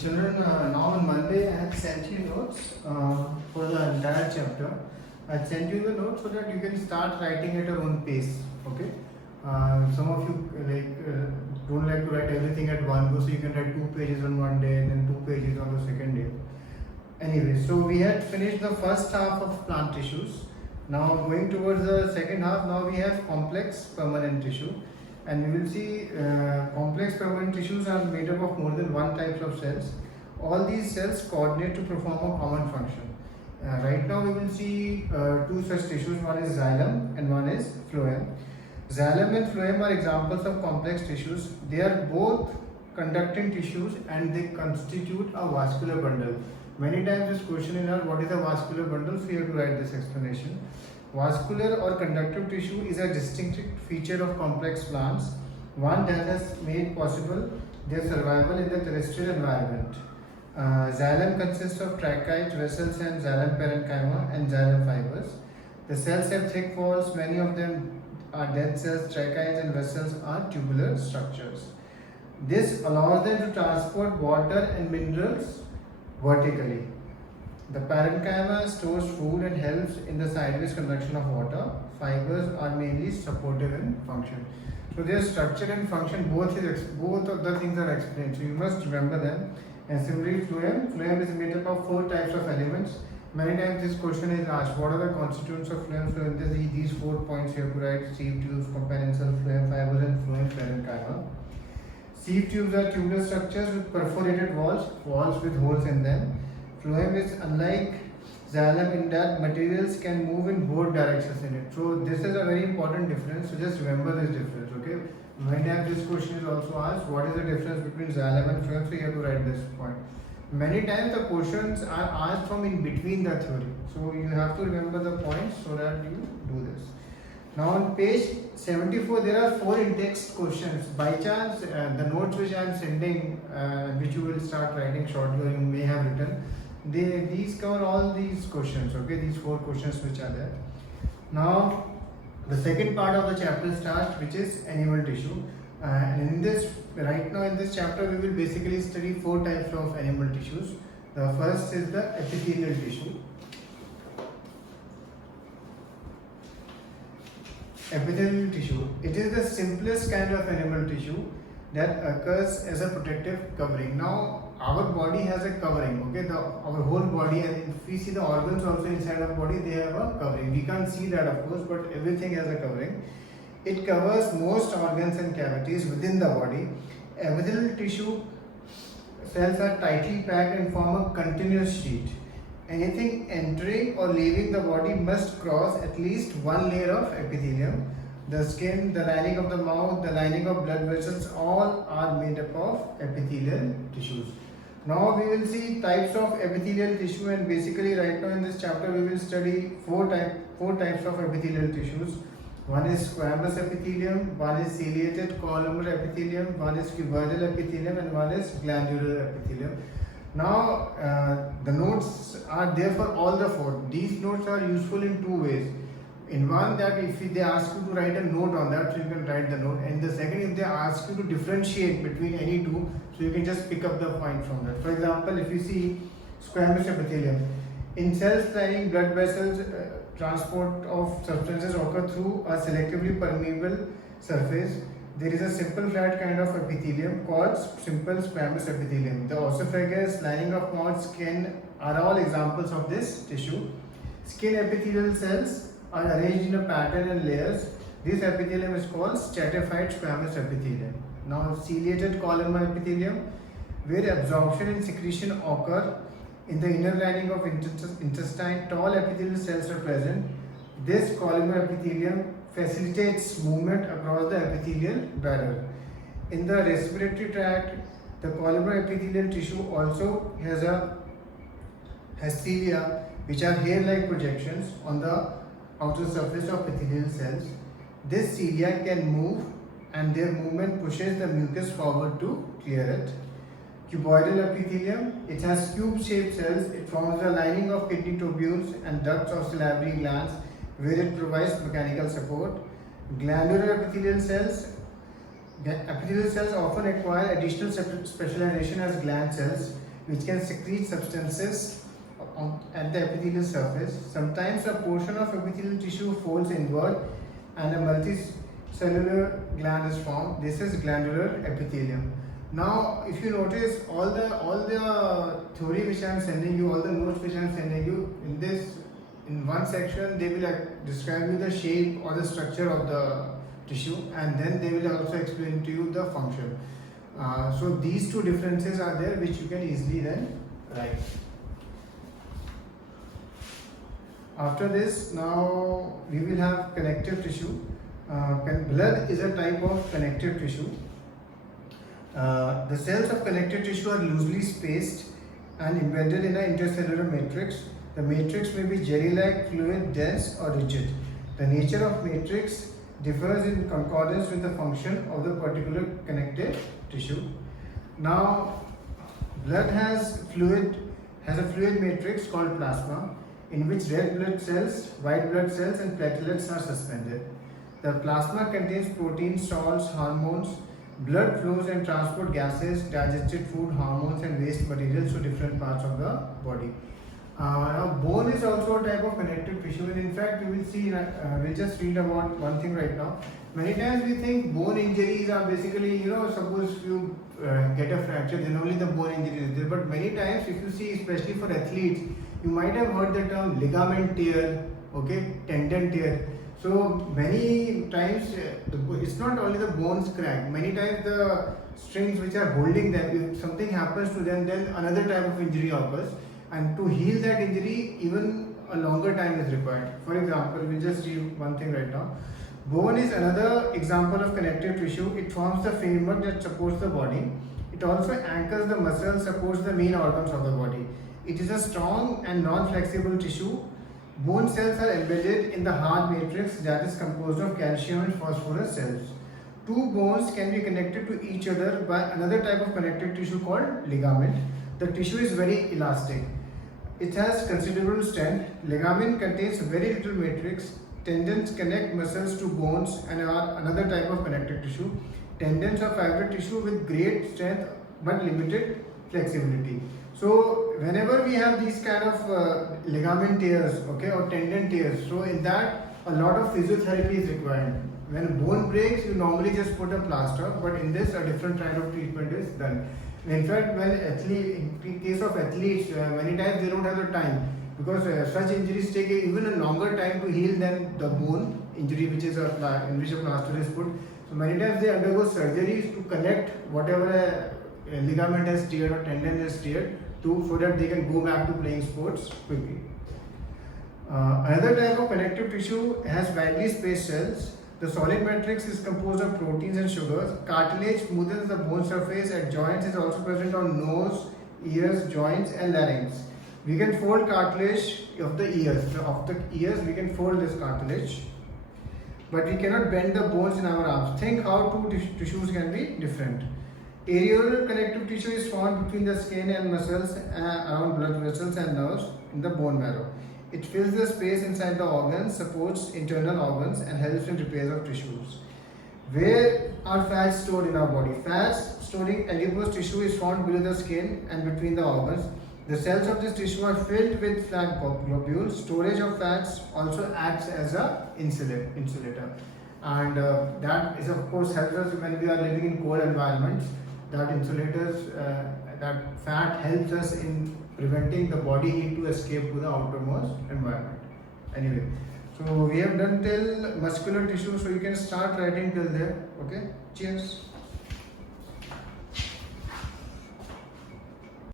Children, now on Monday I had sent you notes for the entire chapter. I sent you the notes so that you can start writing at your own pace. Okay. Some of you don't like to write everything at one go, so you can write 2 pages on one day and then 2 pages on the second day. Anyway, so we had finished the first half of plant tissues. Now going towards the second half, now we have complex permanent tissue. And we will see complex permanent tissues are made up of more than one type of cells. All these cells coordinate to perform a common function. Right now we will see two such tissues, one is xylem and one is phloem. Xylem and phloem are examples of complex tissues. They are both conducting tissues and they constitute a vascular bundle. Many times this question is asked, what is a vascular bundle? So you have to write this explanation. Vascular or conductive tissue is a distinctive feature of complex plants, one that has made possible their survival in the terrestrial environment. Xylem consists of tracheids, vessels, and xylem parenchyma and xylem fibers. The cells have thick walls, many of them are dead cells. Tracheids and vessels are tubular structures. This allows them to transport water and minerals vertically. The parenchyma stores food and helps in the sideways conduction of water. Fibers are mainly supportive in function. So their structure and function both of the things are explained. So you must remember them. And similarly, phloem is made up of 4 types of elements. Many times this question is asked: what are the constituents of phloem? So in these 4 points you have to write: sieve tubes, companion cells, phloem fibers, and phloem parenchyma. Sieve tubes are tubular structures with perforated walls with holes in them. Phloem is unlike xylem in that materials can move in both directions in it. So this is a very important difference. So just remember this difference, okay? Many times this question is also asked, what is the difference between xylem and phloem? So you have to write this point. Many times the questions are asked from in between the theory. So you have to remember the points so that you do this. Now on page 74, there are 4 in-text questions. By chance, the notes which I am sending, which you will start writing shortly or you may have written, these cover all these questions, okay? These 4 questions which are there. Now, the second part of the chapter starts, which is animal tissue. And in this, right now in this chapter, we will basically study 4 types of animal tissues. The first is the epithelial tissue. Epithelial tissue. It is the simplest kind of animal tissue that occurs as a protective covering. Now, our body has a covering, okay? Our whole body, and if we see the organs also inside our body, they have a covering. We can't see that, of course, but everything has a covering. It covers most organs and cavities within the body. Epithelial tissue cells are tightly packed and form a continuous sheet. Anything entering or leaving the body must cross at least one layer of epithelium. The skin, the lining of the mouth, the lining of blood vessels, all are made up of epithelial tissues. Now we will see types of epithelial tissue, and basically right now in this chapter we will study 4 types of epithelial tissues. One is squamous epithelium, one is ciliated columnar epithelium, one is cuboidal epithelium, and one is glandular epithelium. Now the notes are there for all the 4. These notes are useful in 2 ways. In one, that if they ask you to write a note on that, so you can write the note. And the second, if they ask you to differentiate between any 2, so you can just pick up the point from that. For example, if you see squamous epithelium, in cells lining blood vessels, transport of substances occur through a selectively permeable surface. There is a simple flat kind of epithelium called simple squamous epithelium. The oesophagus, lining of mouth, skin are all examples of this tissue. Skin epithelial cells are arranged in a pattern and layers. This epithelium is called stratified squamous epithelium. Now, ciliated columnar epithelium, where absorption and secretion occur in the inner lining of intestine, tall epithelial cells are present. This columnar epithelium facilitates movement across the epithelial barrier. In the respiratory tract, the columnar epithelial tissue also has cilia, which are hair-like projections on the outer surface of epithelial cells. This cilia can move and their movement pushes the mucus forward to clear it. Cuboidal epithelium, it has cube-shaped cells. It forms the lining of kidney tubules and ducts of salivary glands where it provides mechanical support. Glandular epithelial cells often acquire additional specialization as gland cells. which can secrete substances at the epithelial surface. Sometimes a portion of epithelial tissue folds inward and a multicellular gland is formed. This is glandular epithelium. Now, if you notice all the theory which I am sending you, all the notes which I am sending you in one section, they will describe you the shape or the structure of the tissue, and then they will also explain to you the function. So these two differences are there which you can easily then write. After this, now we will have connective tissue. Blood is a type of connective tissue. The cells of connective tissue are loosely spaced and embedded in an intercellular matrix. The matrix may be jelly-like, fluid, dense or rigid. The nature of matrix differs in concordance with the function of the particular connective tissue. Now, blood has a fluid matrix called plasma, in which red blood cells, white blood cells and platelets are suspended. The plasma contains proteins, salts, hormones. Blood flows and transport gases, digested food, hormones and waste materials to different parts of the body. Now, bone is also a type of connective tissue, and in fact you will see, we'll just read about one thing right now. Many times we think bone injuries are basically, suppose you get a fracture, then only the bone injury is there. But many times if you see, especially for athletes, you might have heard the term ligament tear, okay, tendon tear. So many times it's not only the bones crack, many times the strings which are holding them, if something happens to them, then another type of injury occurs, and to heal that injury even a longer time is required. For example, we'll just read one thing right now. Bone is another example of connective tissue. It forms the framework that supports the body. It also anchors the muscles, supports the main organs of the body. It is a strong and non-flexible tissue. Bone cells are embedded in the hard matrix that is composed of calcium and phosphorus cells. Two bones can be connected to each other by another type of connective tissue called ligament. The tissue is very elastic. It has considerable strength. Ligament contains very little matrix. Tendons connect muscles to bones and are another type of connective tissue. Tendons are fibrous tissue with great strength but limited flexibility. So whenever we have these kind of ligament tears, okay, or tendon tears, so in that a lot of physiotherapy is required. When a bone breaks, you normally just put a plaster, but in this a different kind of treatment is done. In fact, in case of athletes, many times they don't have the time, because such injuries take even a longer time to heal than the bone injury in which a plaster is put. So many times they undergo surgeries to connect whatever a ligament has teared or tendon has teared, so that they can go back to playing sports quickly. Another type of connective tissue has widely spaced cells. The solid matrix is composed of proteins and sugars. Cartilage smoothens the bone surface at joints, is also present on nose, ears, joints and larynx. We can fold cartilage of the ears. We can fold this cartilage, but we cannot bend the bones in our arms. Think how two tissues can be different. Areolar connective tissue is formed between the skin and muscles around blood vessels and nerves in the bone marrow. It fills the space inside the organs, supports internal organs and helps in repairs of tissues. Where are fats stored in our body? Fats stored in adipose tissue is found below the skin and between the organs. The cells of this tissue are filled with fat globules. Storage of fats also acts as an insulator. And that is of course helps us when we are living in cold environments. That fat helps us in preventing the body heat to escape to the outermost environment. Anyway, so we have done till muscular tissue, so you can start writing till there. Okay, cheers.